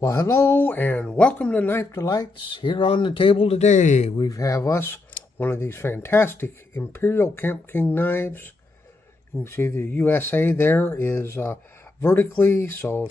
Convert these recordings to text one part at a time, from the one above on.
Well, hello and welcome to Knife Delights. Here on the table today, we have one of these fantastic Imperial Kamp King knives. You can see the USA there is vertically, so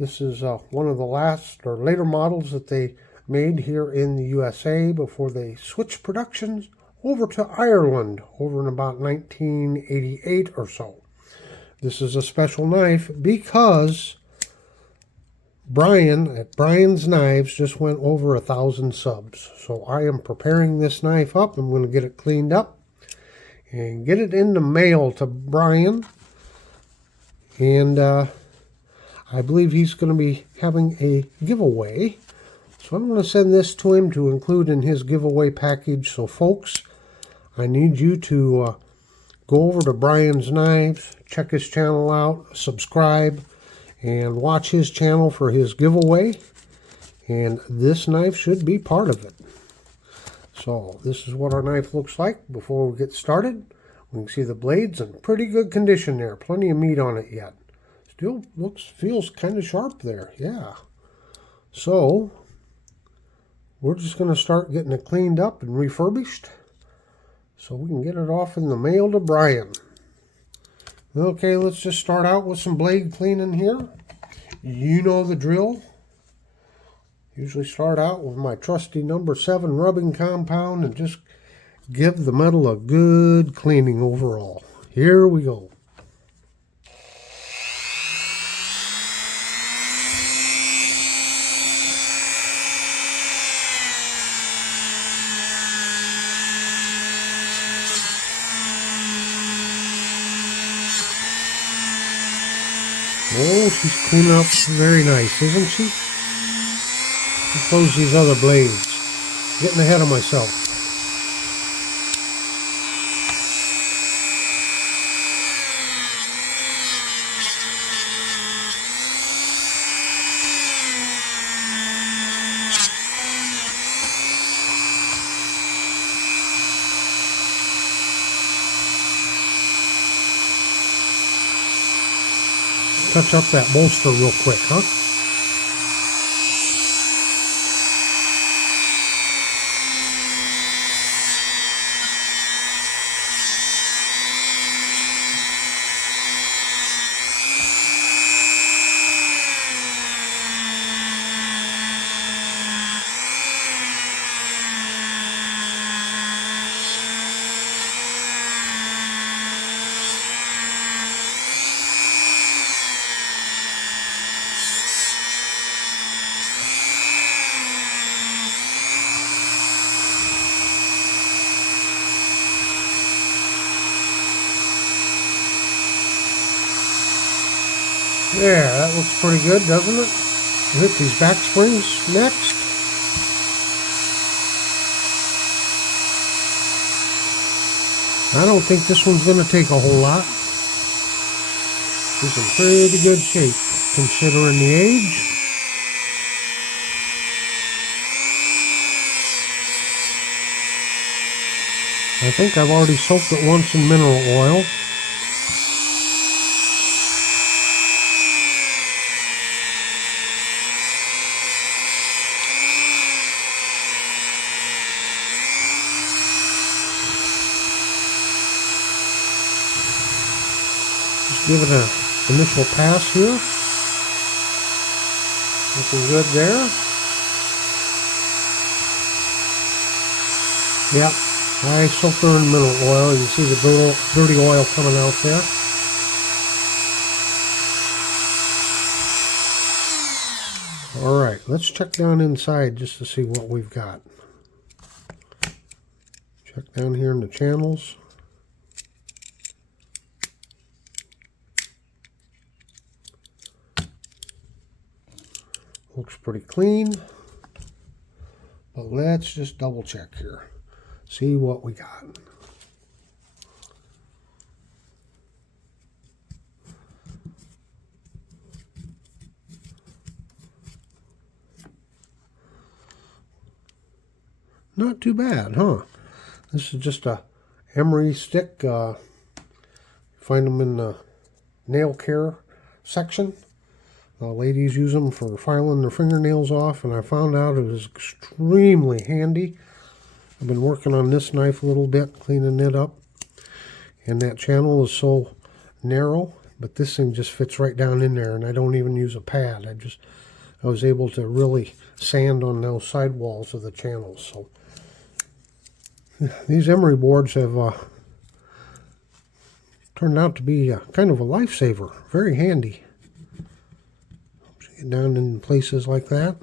this is one of the last or later models that they made here in the USA before they switched productions over to Ireland over in about 1988 or so. This is a special knife because Brian at Brian's Knives just went over 1,000 subs. So I am preparing this knife up. I'm going to get it cleaned up and get it in the mail to Brian. And I believe he's going to be having a giveaway. So I'm going to send this to him to include in his giveaway package. So folks, I need you to go over to Brian's Knives, check his channel out, subscribe, and watch his channel for his giveaway, and this knife should be part of it. So this is what our knife looks like before we get started. We can see the blade's in pretty good condition there, plenty of meat on it yet. Still feels kind of sharp there, yeah. So we're just going to start getting it cleaned up and refurbished so we can get it off in the mail to Brian. Okay, let's just start out with some blade cleaning here. You know the drill. Usually start out with my trusty number 7 rubbing compound and just give the metal a good cleaning overall. Here we go. Oh, she's cleaning up very nice, isn't she? I'll close these other blades. Getting ahead of myself. Touch up that bolster real quick, huh? There, that looks pretty good, doesn't it? We'll hit these back springs next. I don't think this one's going to take a whole lot. It's in pretty good shape, considering the age. I think I've already soaked it once in mineral oil. Give it an initial pass here. Looking good there. Yep, I soaked her in mineral oil. You can see the dirty oil coming out there. Alright, let's check down inside just to see what we've got. Check down here in the channels. Looks pretty clean, but let's just double check here. See what we got. Not too bad, huh? This is just a emery stick. Find them in the nail care section. Ladies use them for filing their fingernails off, and I found out it was extremely handy. I've been working on this knife a little bit, cleaning it up, and that channel is so narrow, but this thing just fits right down in there, and I don't even use a pad. I was able to really sand on those sidewalls of the channels. So these emery boards have turned out to be kind of a lifesaver. Very handy. Get down in places like that.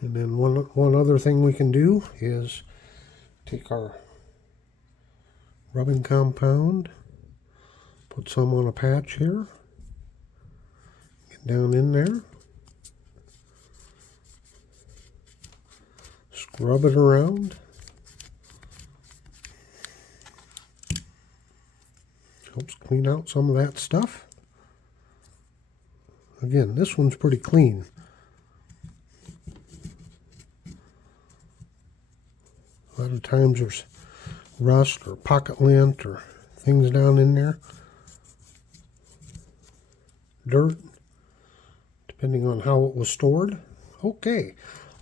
And then one other thing we can do is take our rubbing compound, put some on a patch here, get down in there, scrub it around. Helps clean out some of that stuff. Again, this one's pretty clean. A lot of times there's rust or pocket lint or things down in there. Dirt, depending on how it was stored. Okay,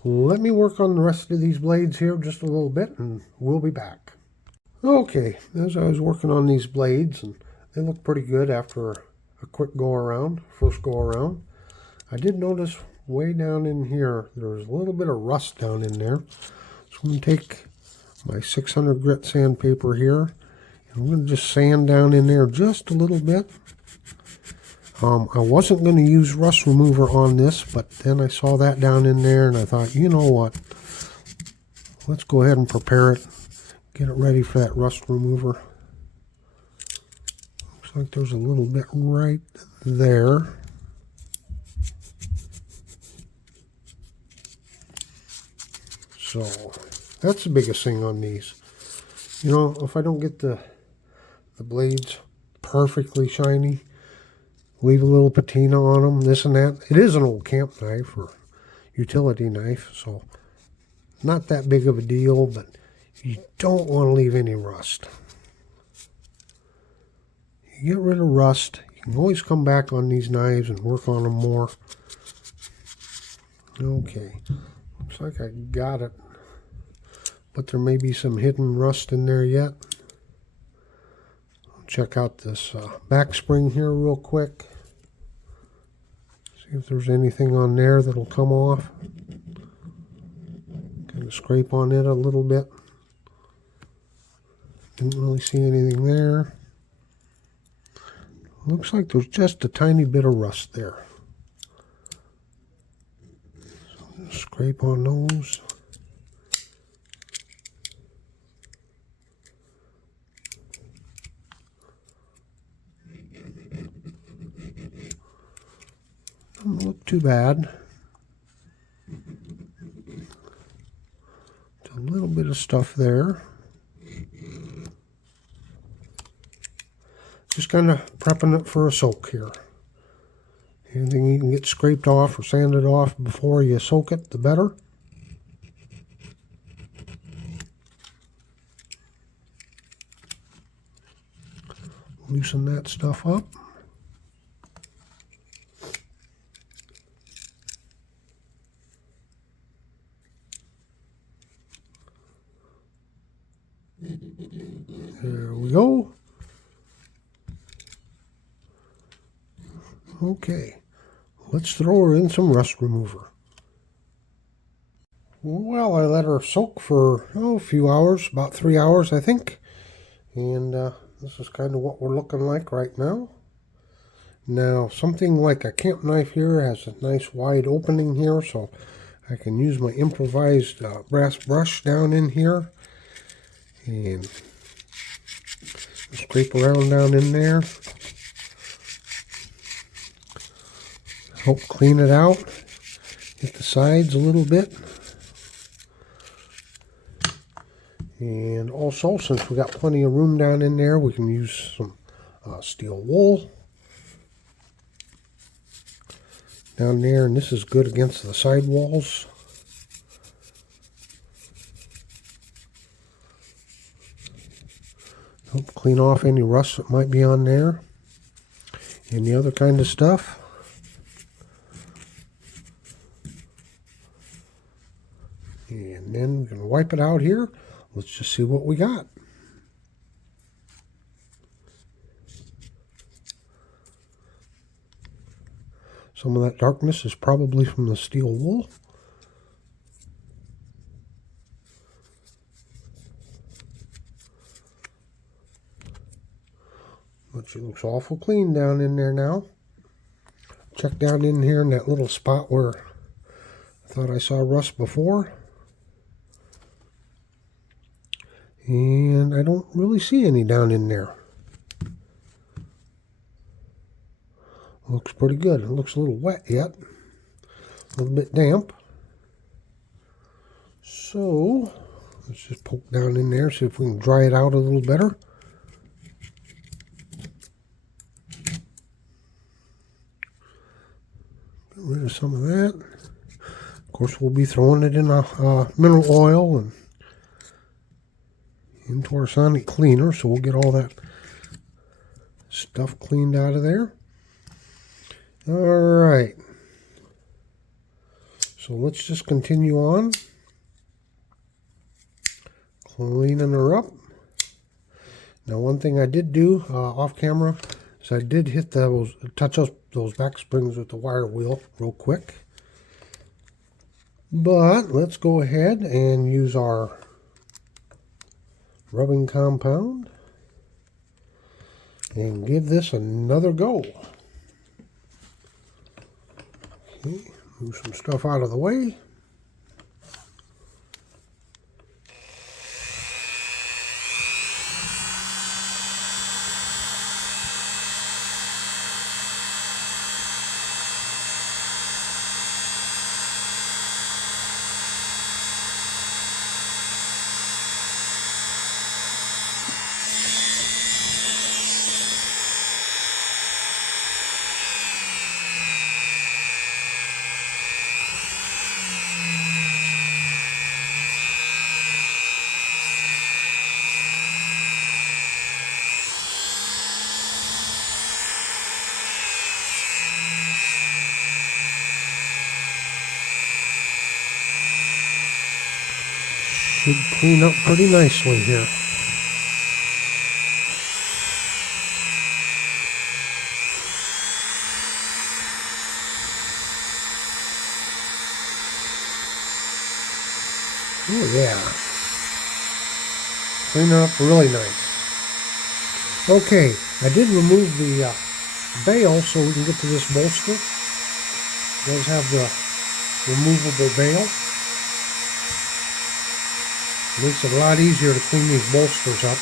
let me work on the rest of these blades here just a little bit and we'll be back. Okay, as I was working on these blades, and they look pretty good after a quick go around, first go around. I did notice way down in here, there's a little bit of rust down in there. So I'm going to take my 600 grit sandpaper here, and I'm going to just sand down in there just a little bit. I wasn't going to use rust remover on this, but then I saw that down in there, and I thought, you know what, let's go ahead and prepare it. Get it ready for that rust remover. Looks like there's a little bit right there. So that's the biggest thing on these. You know, if I don't get the blades perfectly shiny, leave a little patina on them, this and that. It is an old camp knife or utility knife, so not that big of a deal, but you don't want to leave any rust. You get rid of rust, you can always come back on these knives and work on them more. Okay, looks like I got it, but there may be some hidden rust in there yet. I'll check out this back spring here real quick. See if there's anything on there that'll come off. Kind of scrape on it a little bit. Didn't really see anything there. Looks like there's just a tiny bit of rust there. So just scrape on those. Doesn't look too bad. Just a little bit of stuff there. Just kind of prepping it for a soak here. Anything you can get scraped off or sanded off before you soak it, the better. Loosen that stuff up. There we go. Okay, let's throw her in some rust remover. Well, I let her soak for a few hours, about 3 hours I think. And this is kind of what we're looking like right now. Now, something like a camp knife here has a nice wide opening here, so I can use my improvised brass brush down in here and scrape around down in there. Help clean it out. Hit the sides a little bit. And also, since we got plenty of room down in there, we can use some steel wool down there, and this is good against the side walls. Help clean off any rust that might be on there. any other kind of stuff. And then we're going to wipe it out here. Let's just see what we got. Some of that darkness is probably from the steel wool. But she looks awful clean down in there now. Check down in here in that little spot where I thought I saw rust before. And I don't really see any down in there. Looks pretty good. It looks a little wet yet. A little bit damp. So, let's just poke down in there, see if we can dry it out a little better. Get rid of some of that. Of course, we'll be throwing it in a mineral oil and into our sonic cleaner, so we'll get all that stuff cleaned out of there. All right. So let's just continue on cleaning her up. Now, one thing I did do off camera is I did hit touch those back springs with the wire wheel real quick. But let's go ahead and use our rubbing compound and give this another go. Okay, move some stuff out of the way. Should clean up pretty nicely here. Oh yeah. Clean up really nice. Okay, I did remove the bail so we can get to this bolster. It does have the removable bail. Makes it a lot easier to clean these bolsters up.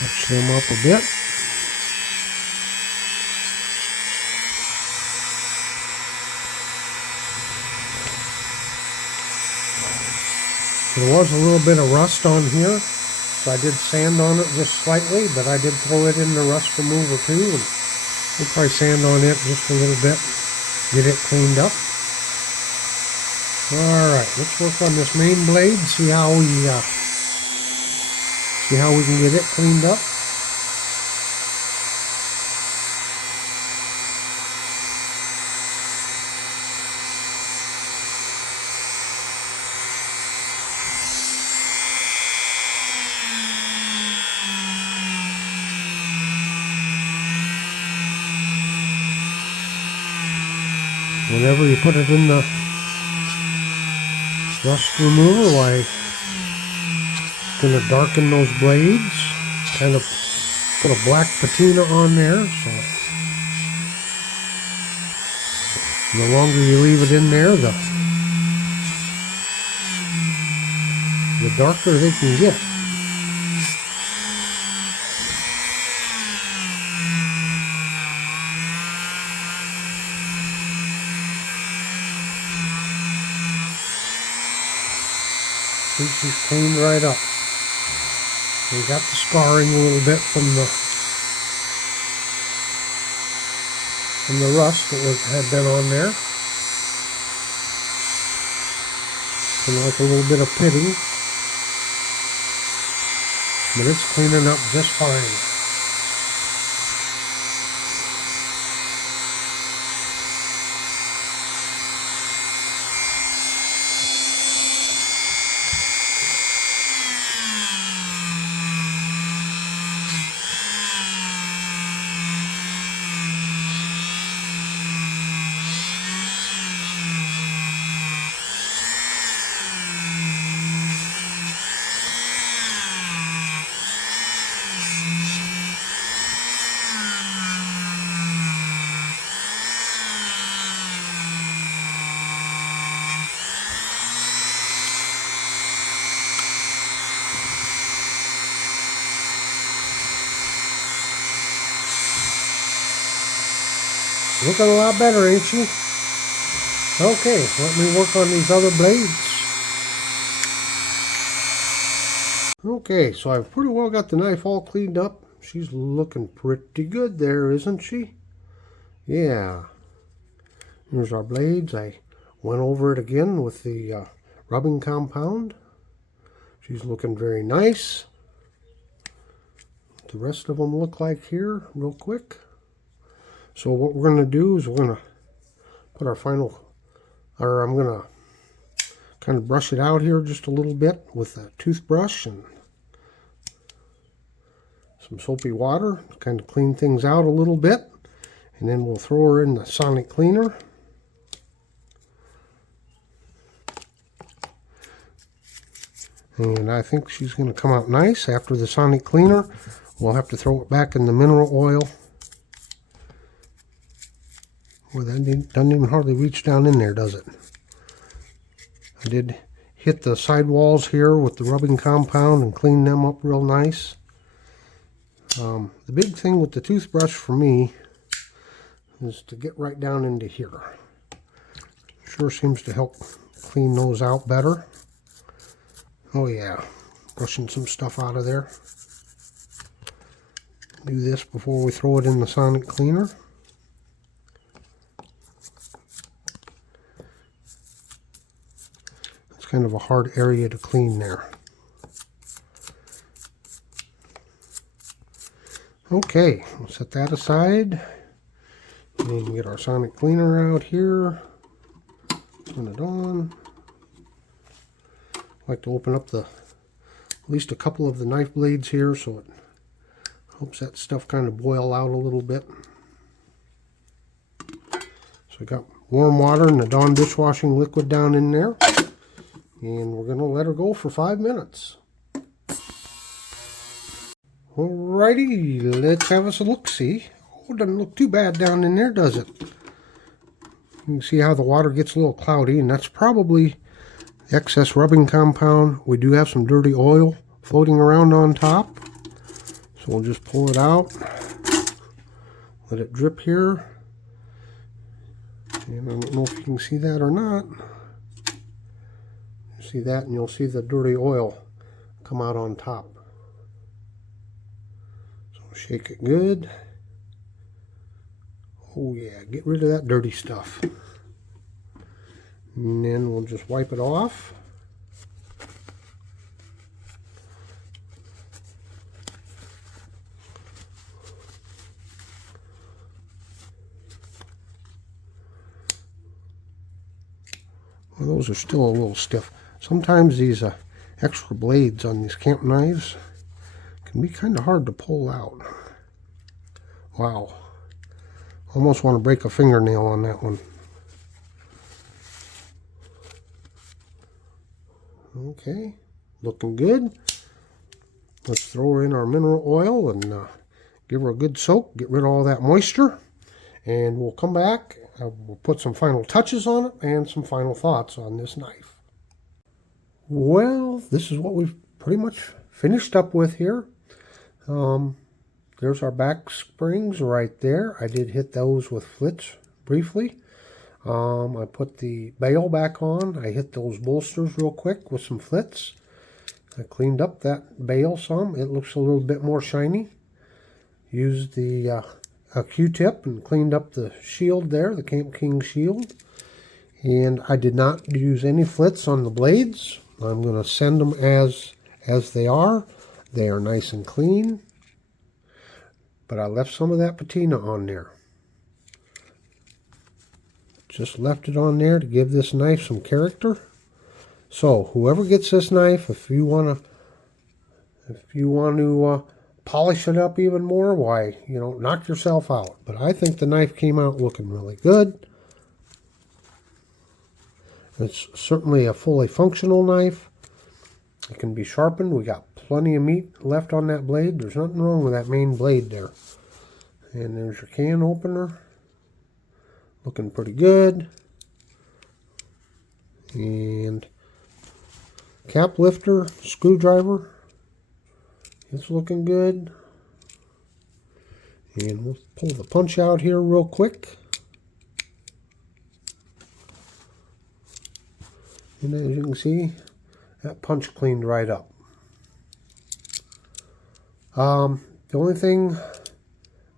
Touch them up a bit. There was a little bit of rust on here, so I did sand on it just slightly, but I did throw it in the rust remover too, and we'll probably sand on it just a little bit, get it cleaned up. Alright, let's work on this main blade, see how we can get it cleaned up. Whenever you put it in the rust remover, like, it's going to darken those blades, kind of put a black patina on there, so the longer you leave it in there, the darker they can get. See, she's cleaned right up. We got the scarring a little bit from the rust that had been on there. And like a little bit of pitting. But it's cleaning up just fine. Looking a lot better, ain't she? Okay, let me work on these other blades. Okay, so I've pretty well got the knife all cleaned up. She's looking pretty good there, isn't she? Yeah. Here's our blades. I went over it again with the rubbing compound. She's looking very nice. The rest of them look like here, real quick. So what we're going to do is we're going to put our final, or I'm going to kind of brush it out here just a little bit with a toothbrush and some soapy water to kind of clean things out a little bit. And then we'll throw her in the sonic cleaner. And I think she's going to come out nice. After the sonic cleaner, we'll have to throw it back in the mineral oil. Well, that doesn't even hardly reach down in there, does it? I did hit the sidewalls here with the rubbing compound and clean them up real nice. The big thing with the toothbrush for me is to get right down into here. Sure seems to help clean those out better. Oh yeah, brushing some stuff out of there. Do this before we throw it in the sonic cleaner. It's kind of a hard area to clean there. Okay, we'll set that aside. And get our sonic cleaner out here. Turn it on. I like to open up at least a couple of the knife blades here so it helps that stuff kind of boil out a little bit. So I got warm water and the Dawn dishwashing liquid down in there. And we're going to let her go for 5 minutes. Alrighty, let's have us a look-see. Oh, it doesn't look too bad down in there, does it? You can see how the water gets a little cloudy, and that's probably excess rubbing compound. We do have some dirty oil floating around on top. So we'll just pull it out. Let it drip here. And I don't know if you can see that or not. You see that, and you'll see the dirty oil come out on top. Shake it good. Oh yeah, get rid of that dirty stuff. And then we'll just wipe it off. Well, those are still a little stiff. Sometimes these extra blades on these Kamp knives can be kind of hard to pull out. Wow. Almost want to break a fingernail on that one. Okay, looking good. Let's throw her in our mineral oil and give her a good soak, get rid of all that moisture, and we'll come back. We'll put some final touches on it and some final thoughts on this knife. Well, this is what we've pretty much finished up with here. There's our back springs right there. I did hit those with flits briefly. I put the bail back on. I hit those bolsters real quick with some flits. I cleaned up that bail some. It looks a little bit more shiny. Used the a Q-tip and cleaned up the shield there, the Kamp King shield. And I did not use any flits on the blades. I'm going to send them as they are. They are nice and clean. But I left some of that patina on there. Just left it on there to give this knife some character. So whoever gets this knife, if you want to polish it up even more, why, knock yourself out. But I think the knife came out looking really good. It's certainly a fully functional knife. It can be sharpened. We got plenty of meat left on that blade. There's nothing wrong with that main blade there. And there's your can opener. Looking pretty good. And cap lifter, screwdriver. It's looking good. And we'll pull the punch out here real quick. And as you can see, that punch cleaned right up. The only thing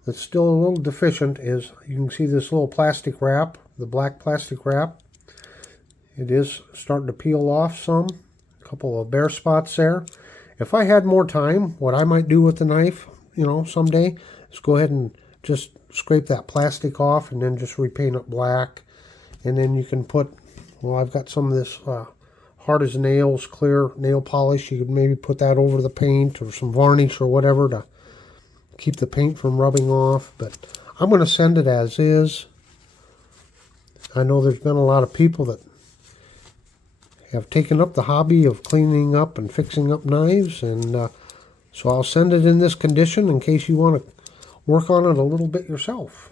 that's still a little deficient is you can see this little plastic wrap, the black plastic wrap. It is starting to peel off some. A couple of bare spots there. If I had more time, what I might do with the knife, someday, is go ahead and just scrape that plastic off and then just repaint it black. And then you can put, well, I've got some of this hard as nails, clear nail polish. You could maybe put that over the paint or some varnish or whatever to keep the paint from rubbing off. But I'm going to send it as is. I know there's been a lot of people that have taken up the hobby of cleaning up and fixing up knives, and so I'll send it in this condition in case you want to work on it a little bit yourself.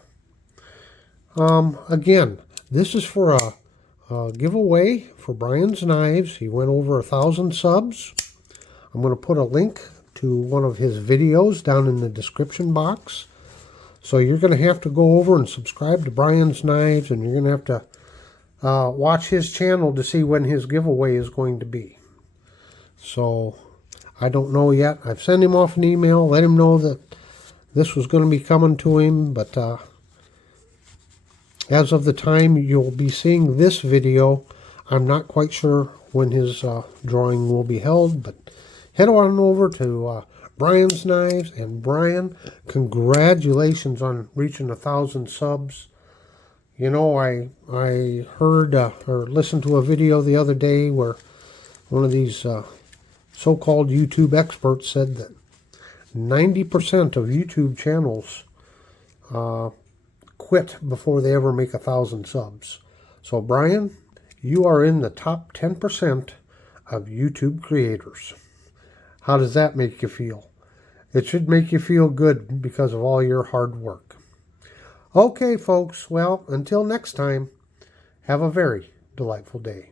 Again, this is for a giveaway for Brian's Knives. He went over 1,000 subs. I'm going to put a link to one of his videos down in the description box. So you're going to have to go over and subscribe to Brian's Knives, and you're going to have to watch his channel to see when his giveaway is going to be. So I don't know yet. I've sent him off an email, let him know that this was going to be coming to him, but as of the time you'll be seeing this video, I'm not quite sure when his drawing will be held, but head on over to Brian's Knives. And Brian, congratulations on reaching 1,000 subs. I heard or listened to a video the other day where one of these so-called YouTube experts said that 90% of YouTube channels quit before they ever make 1,000 subs. So Brian, you are in the top 10% of YouTube creators. How does that make you feel? It should make you feel good because of all your hard work. Okay, folks, well, until next time, have a very delightful day.